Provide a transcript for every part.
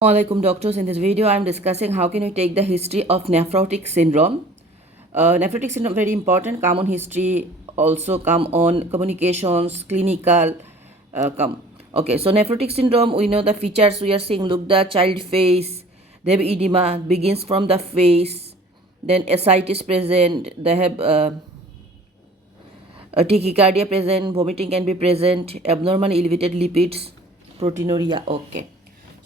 Assalamualaikum doctors. In this video I am discussing how can we take the history of nephrotic syndrome. Nephrotic syndrome very important, common history, also come on communications, clinical come. Okay, so nephrotic syndrome, we know the features we are seeing. Look, the child face, they have edema, begins from the face, then ascites present, they have a tachycardia present, vomiting can be present, abnormal elevated lipids, proteinuria. Okay.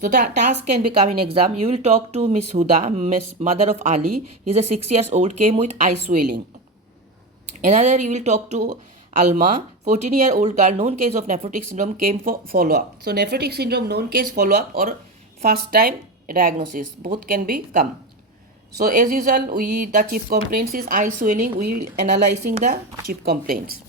So the task can become in exam. You will talk to Miss Huda, Miss Mother of Ali. He's a 6 years old, came with eye swelling. Another you will talk to Alma, 14-year-old girl, known case of nephrotic syndrome, came for follow-up. So nephrotic syndrome, known case follow-up or first time diagnosis, both can be come. So as usual, the chief complaints is eye swelling. We will analyzing the chief complaints.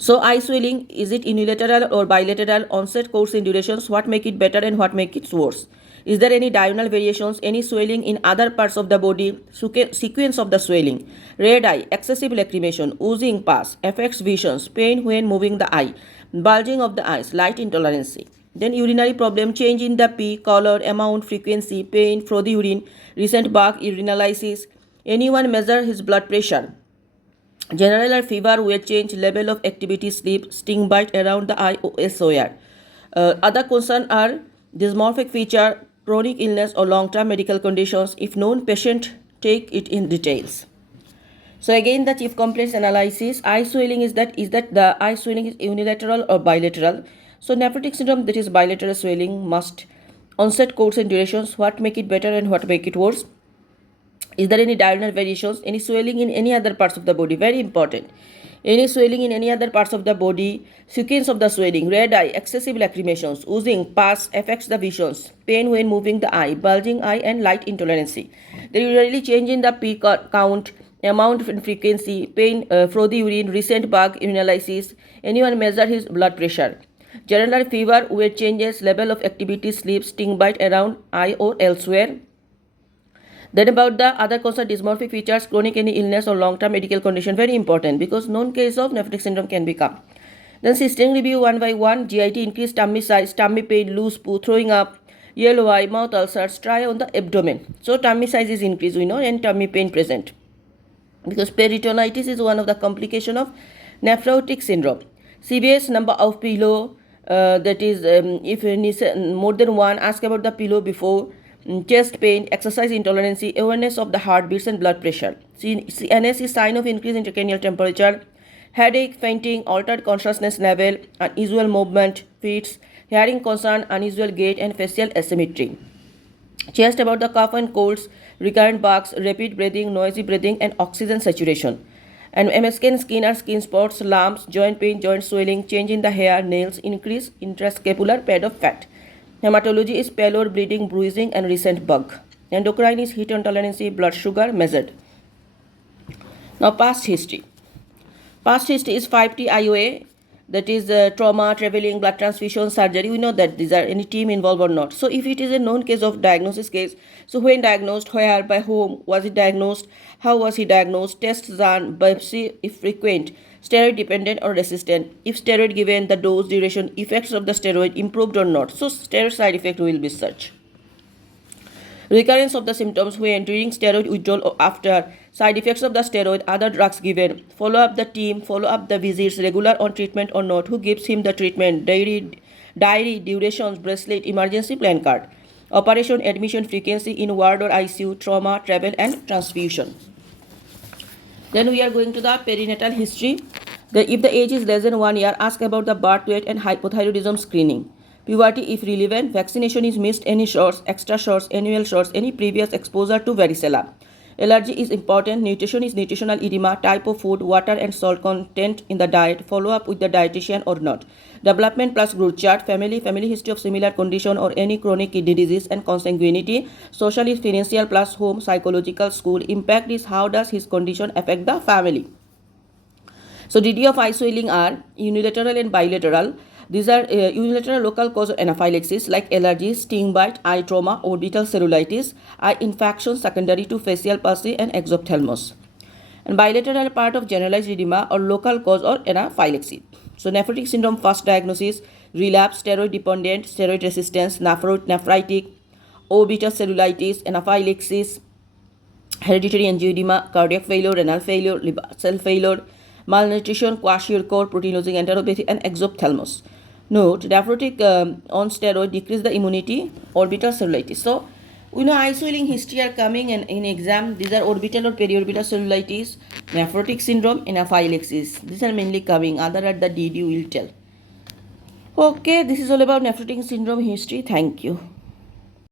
So eye swelling, is it unilateral or bilateral? Onset, course and durations, what make it better and what make it worse? Is there any diurnal variations, any swelling in other parts of the body, sequence of the swelling, red eye, excessive lacrimation, oozing pus, affects visions, pain when moving the eye, bulging of the eyes, light intolerance. Then urinary problem, change in the pee, color, amount, frequency, pain, frothy urine, recent bug, urinalysis. Anyone measure his blood pressure? General or fever, weight change, level of activity, sleep, sting bite around the eye, SOR. Other concerns are dysmorphic feature, chronic illness or long-term medical conditions. If known, patient take it in details. So again, the chief complaints analysis. Eye swelling is that the eye swelling is unilateral or bilateral. So nephrotic syndrome, that is bilateral swelling, must onset, course and durations, what make it better and what make it worse. Is there any diurnal variations, any swelling in any other parts of the body? Very important. Any swelling in any other parts of the body, sequence of the swelling, red eye, excessive lacrimations, oozing, pus, affects the visions, pain when moving the eye, bulging eye and light intolerance. There is usually change in the pee count, amount and frequency, pain, frothy urine, recent bug, urinalysis. Anyone measure his blood pressure? General fever, weight changes, level of activity, sleep, sting bite around eye or elsewhere. Then about the other concern, dysmorphic features, chronic any illness or long-term medical condition, very important because known case of nephrotic syndrome can become. Then system review one by one, GIT, increased tummy size, tummy pain, loose poo, throwing up, yellow eye, mouth ulcers, try on the abdomen. So tummy size is increased, we know, and tummy pain present. Because peritonitis is one of the complication of nephrotic syndrome. CVS number of pillow, that is if more than one, ask about the pillow before. Chest pain, exercise intolerance, awareness of the heartbeats and blood pressure. CNS is sign of increase in intracranial temperature, headache, fainting, altered consciousness level, unusual movement, fits, hearing concern, unusual gait and facial asymmetry. Chest about the cough and colds, recurrent bugs, rapid breathing, noisy breathing and oxygen saturation. And MSK skin are skin spots, lumps, joint pain, joint swelling, change in the hair, nails, increase intrascapular pad of fat. Hematology is pallor, bleeding, bruising and recent bug. Endocrine is heat intolerance, blood sugar measured. Now past history. Past history is 5T IOA, that is trauma, traveling, blood transfusion, surgery. We know that these are any team involved or not. So if it is a known case of diagnosis case, so when diagnosed, where, by whom was it diagnosed, how was he diagnosed, tests done, biopsy if frequent, steroid dependent or resistant, if steroid given, the dose, duration, effects of the steroid improved or not. So steroid side effect will be such. Recurrence of the symptoms when during steroid withdrawal or after, side effects of the steroid, other drugs given, follow up the team, follow up the visits, regular on treatment or not, who gives him the treatment, diary, durations, bracelet, emergency plan card, operation, admission, frequency in ward or ICU, trauma, travel and transfusion. Then we are going to the perinatal history. If the age is less than 1 year, ask about the birth weight and hypothyroidism screening. Puberty if relevant, vaccination is missed, any shots, extra shots, annual shots, any previous exposure to varicella. Allergy is important, nutrition is nutritional edema, type of food, water and salt content in the diet, follow up with the dietitian or not. Development plus growth chart, family history of similar condition or any chronic kidney disease and consanguinity, social is financial plus home, psychological, school, impact is how does his condition affect the family. So degree of eye swelling are unilateral and bilateral. These are unilateral local cause of anaphylaxis like allergies, sting bite, eye trauma, orbital cellulitis, eye infection secondary to facial palsy and exophthalmos. And bilateral are part of generalized edema or local cause or anaphylaxis. So nephrotic syndrome first diagnosis, relapse, steroid dependent, steroid resistance, nephritic, O beta cellulitis, anaphylaxis, hereditary angioedema, cardiac failure, renal failure, liver cell failure, malnutrition, kwashiorkor, proteinosing enteropathy, and exophthalmos. Note, nephrotic on steroid decrease the immunity, orbital cellulitis. So, we know isolating history are coming and in exam. These are orbital or periorbital cellulitis, nephrotic syndrome, anaphylaxis. These are mainly coming. Other at the DD will tell. Okay, this is all about nephrotic syndrome history. Thank you.